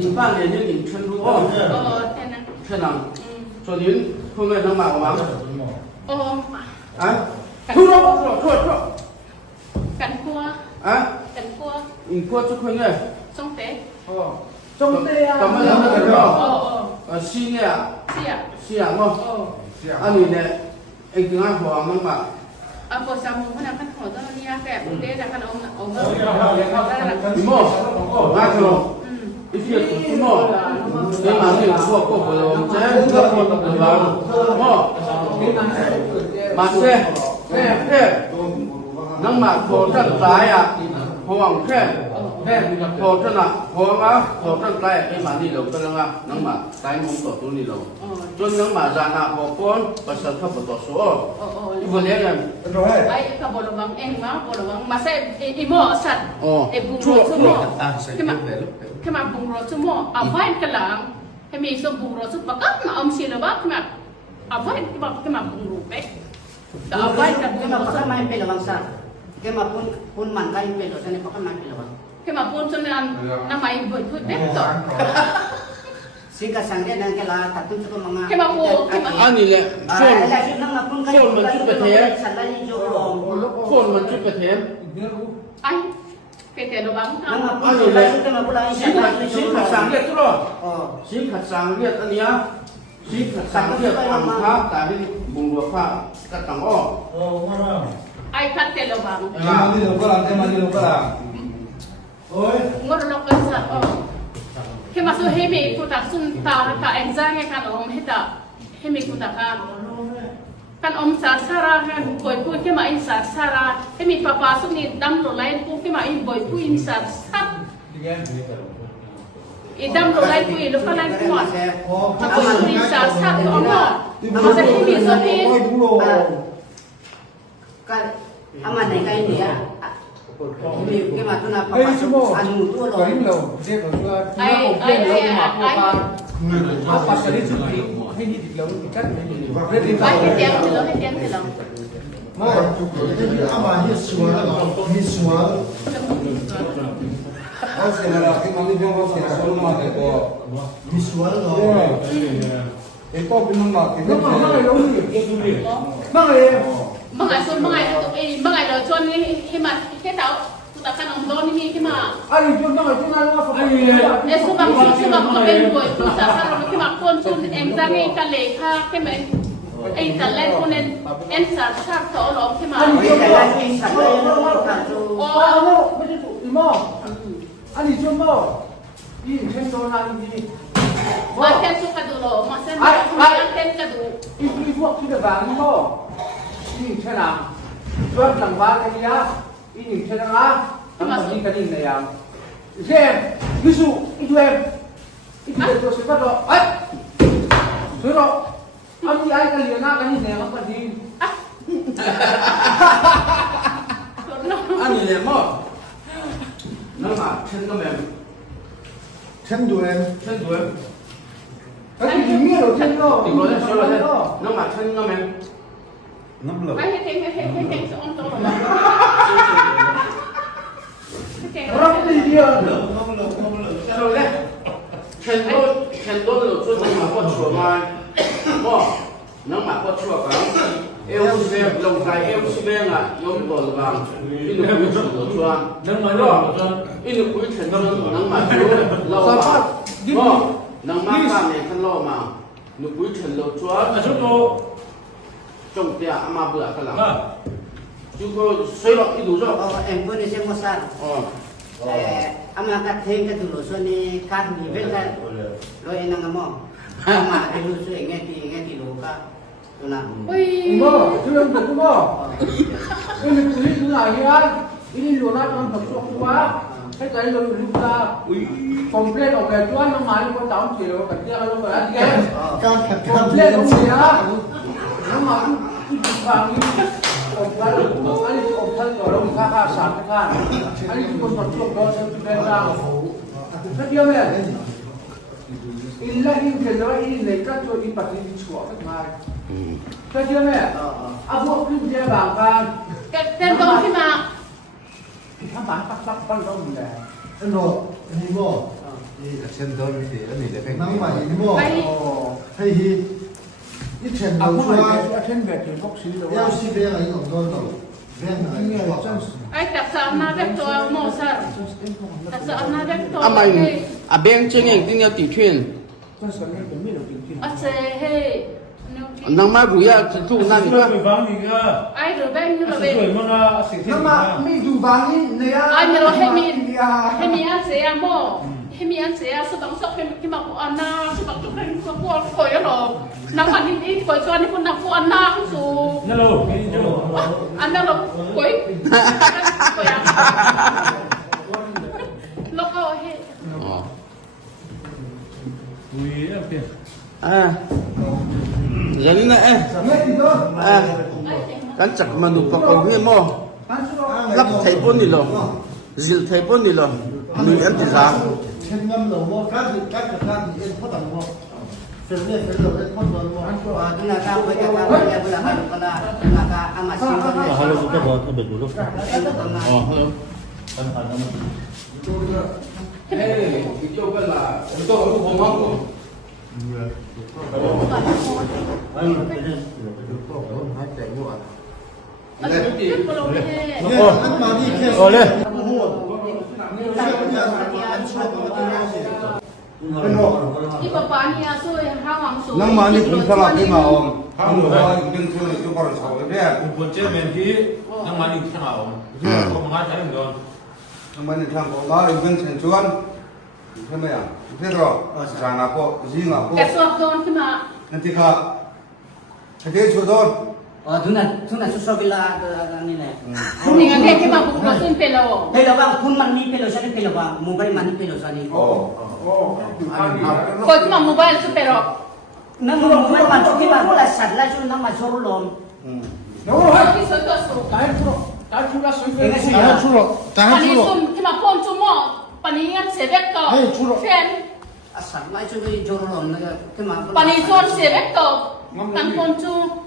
你半年就你撑住哦。天哪。天哪。说您后面能买完吗？哦。啊？错。กันกลัวกันกลัว你过这块呢？中北哦，中北啊。怎么样那个是吧？西呢？西啊嘛。啊你呢？ไอ้ถึงอ่ะหัวมันแบบพอสามุขนาดขั้นหัวต้นนี้แก่ปุ๊บเด็ดขั้นองค์พี่โม่มาชมอีเสียพี่โม่เดี๋ยวมาเรื่องพวกพวกเราเจ๊ก็พวกเราโม่มาเซ่น้ำหมักโผล่ท่านสายอ่ะห่วงแค่โผล่ท่านอ่ะห่วงอ่ะโผล่ท่านสายไอ้มานี่เราก็แล้วอ่ะน้ำหมักสายมุมต่อตัวนี้เราจนน้ำหมักจานาพอก้นประสาททับต่อสู้อีกคนเลี้ยงกันไอ้ขบวนระวังเองมั้งขบวนระวังมาเซ่อีโม่สัตว์ไอ้บุ้งโรสโม่ขึ้นมาบุ้งโรสโม่เอาไว้กันหลังให้มีสมบุ้งโรสปะก็มาอมศิลปะขึ้นมาเอาไว้ขึ้นมาบุ้งโรสเป๊ะแต่เอาไว้กับบุ้งโรสไม่เป็นระวังสัตว์แกมาพูนมันก็ยังเป็นหรอใช่ไหมเพราะมันเป็นระวังขึ้นมาพูนจนนั้นน้ำมันบุ้งพูดเด็ดต่อสิ่งกษัตริย์เนี่ยนั่งแกลาตัดตุ้งจุกมังงะขึ้นมาพูนอันนี้แหละส่วนมันชุดประเทศส่วนมันชุดประเทศไอ้เกิดระวังนั่งมาพูดอะไรก็มาพูดอะไรสิขัดสังเรียกตัวสิขัดสังเรียกอันนี้สิขัดสังเรียกอังคาแต่ที่บุญบัวฟ้าก็ต่างอ้อไอ้พัดเกิดระวังมาที่เราก็ลังมาที่เราก็ลังโอ้ยงดลงกันสักขึ้นมาสู้ให้มีผู้ตัดสุนตาตาเอ็นซ่าไงกันอมให้ตาให้มีผู้ตัดกันอมสารสารากันบ่อยพูดขึ้นมาอินสารสาราให้มีป้าสุนีดำหล่อไหลพูดขึ้นมาอินบ่อยพูดอินสารสับอีดำหล่อไหลพูดลูกก็ไหลพูดหมดถ้าพูดอินสารสับก็หมดมันจะให้มีสุนีก็อามันในใกล้เนี่ยมีแกมาตุนาปะอันนู้ตัวเราไอ้apa sering sering ini di laut ikan iniให้เตียงที่เราให้เตียงที่เรามาama ini semua ini semua oh sebenarnya kita ini yang harus kita selalu mati kok ini semua loh itu belum mati mana yang ini mana yang Mga lo chon ni hima ke tao ta kan om don ni hima ai chon na lo fa ai su bang ko ben boy ta sa ro ke ma kon chun em za ngi ka le kha ke men ai ta le kun en sa sa to lo ke ma ai ta la ni sa le ka tu ohไม่ได้ถูกอีหม้ออันนี้ชนหม้อนี่เช่นโดนอะไรนี่มาแค่สุกะดูโลมาเส้นมาเต้นกะดูอีพวกที่แบบนี้หม้อนี่ใช่ไหมส่วนหลังบ้านกันเนี่ยอีหนึ่งใช่ไหมล่ะทำแบบนี้กันยังไงอ่ะเช่นมิสุอีตัวเองอีตัวตัวสิบตัวเอ้ยสุดหรออันนี้ไอ้กันเลี้ยงหน้ากันยังไงมันกันดีอันนี้เนี่ยมั้งน้ำหมักเช่นก็แบบเช่นด้วยเช่นด้วยไอ้ที่มีเราเช่นก็ติดรถเช่นรถน้ำหมักเช่นก็แบบน้ำเหลืองให้เต็งสอนตัวรับดีเดียวน้ำเหลืองเลยเช่นรถเราช่วยน้ำหมักก็ชัวร์มาก็น้ำหมักก็ชัวร์กันเอวสิเบงลงใจเอวสิเบงอ่ะยอมตัวละบ้างอินุคุยชัวร์น้ำหมักก็อินุคุยชัวร์น้ำหมักเราก็น้ำหมักกันเนี่ยท่านเล่ามานุคุยชัวร์ชัวร์จงเตียมาเบื่อกันแล้วจุกสวยหรอกอีดูจ้ะเอ็มพูดในเชิงภาษาอามากัดเทงกันดูโลส่วนนี้การมีเวลาโดยนั่งมองอามาได้รู้ช่วยแง่ที่โลกะตัวนั้นบ่ช่วยผมบ่ini kulit lahiran ini luar kan besok tua cái cái lưng lúc ta komplain ở về tuan nó mãi có 8 triệu cả kia nó phải ăn cái komplain ông gì á nó mà vàng ông ta ông thân ở đâu khác khác sàn khác anh con vật chuột đó sẽ đem ra rất nhiều này illa in cái đó in này các chỗ in bạc in chuột các mai rất nhiều này à buộc cái gì bảng vàng cái đó khi màถ้าบ้านปักต้องมีแหละอันโนนี่บ่ nang mai ni mo thei hi i then lo Aku chua mai cái thêm về thì bốc xí rồi. ya si be ai ngom don lo ben Ini ai là chua chân. Ai tak sa na vek to mo sar. Tak sa na vek to. Amai abeng chengeng tin ya ti thuen. Chân sẵn nên mình được tiền. Ase he. Nang ma ruya tu nan ka. Ai rồi bên như là bên. nang ma mi du bang ni ne ya Ai như là he mi an se mo. He mi an se so bang sok he ma ko ana so bang sok he ko ko yo lo. Nang man ni ko so ni pun nang ko ana su. Ana lo koi. Ko ya. Lo ko he. Jadi na nghe thì đó kan chak manu pa ko hi mo. Lap thai pon ni lo. Zil thai pon ni lo. Mi an ti za. chen ngam lo mo ka thì en pho dang mo fer lo en pho don mo Tuna ka ko ka ka ya bula ka kala tuna ka ama sin ko na. Halo kita buat ke dulu. Oh, hello. Hey, itu kan lah. Itu aku ngomong ko. nghe ăn mà đi kia Oleh. Iba pa niya so hawang so. nang mani pun sama ke maom hang lo ding tu itu koran saw dia Bonce menti nang mani sama om. Ko mga tayo don. nang mani thang ko ma ibn chen chuan thế mày à thế rồi sáng nào có gì nào có Kaswak doon kima. nanti kha thế chu don Tuna suso bila ni ne. Ni nga kaya kima buklo sun pelo. Pelo bang kun man ni pelo sa ni pelo bang mobile man ni pelo sa ni. Ko kima mobile su pero. Nang mobile man to kima bola sad la ju nang ma sorulom. Đâu rồi? Ki so to so. Cái chú đã suy Cái về. gì tahan chulo Pani sum kima pon su mo. Pani yan sebek to. Hey, chulo. Fen. Sad la ju ni jorulom na kima. Pani son sebek to. Tang pon su.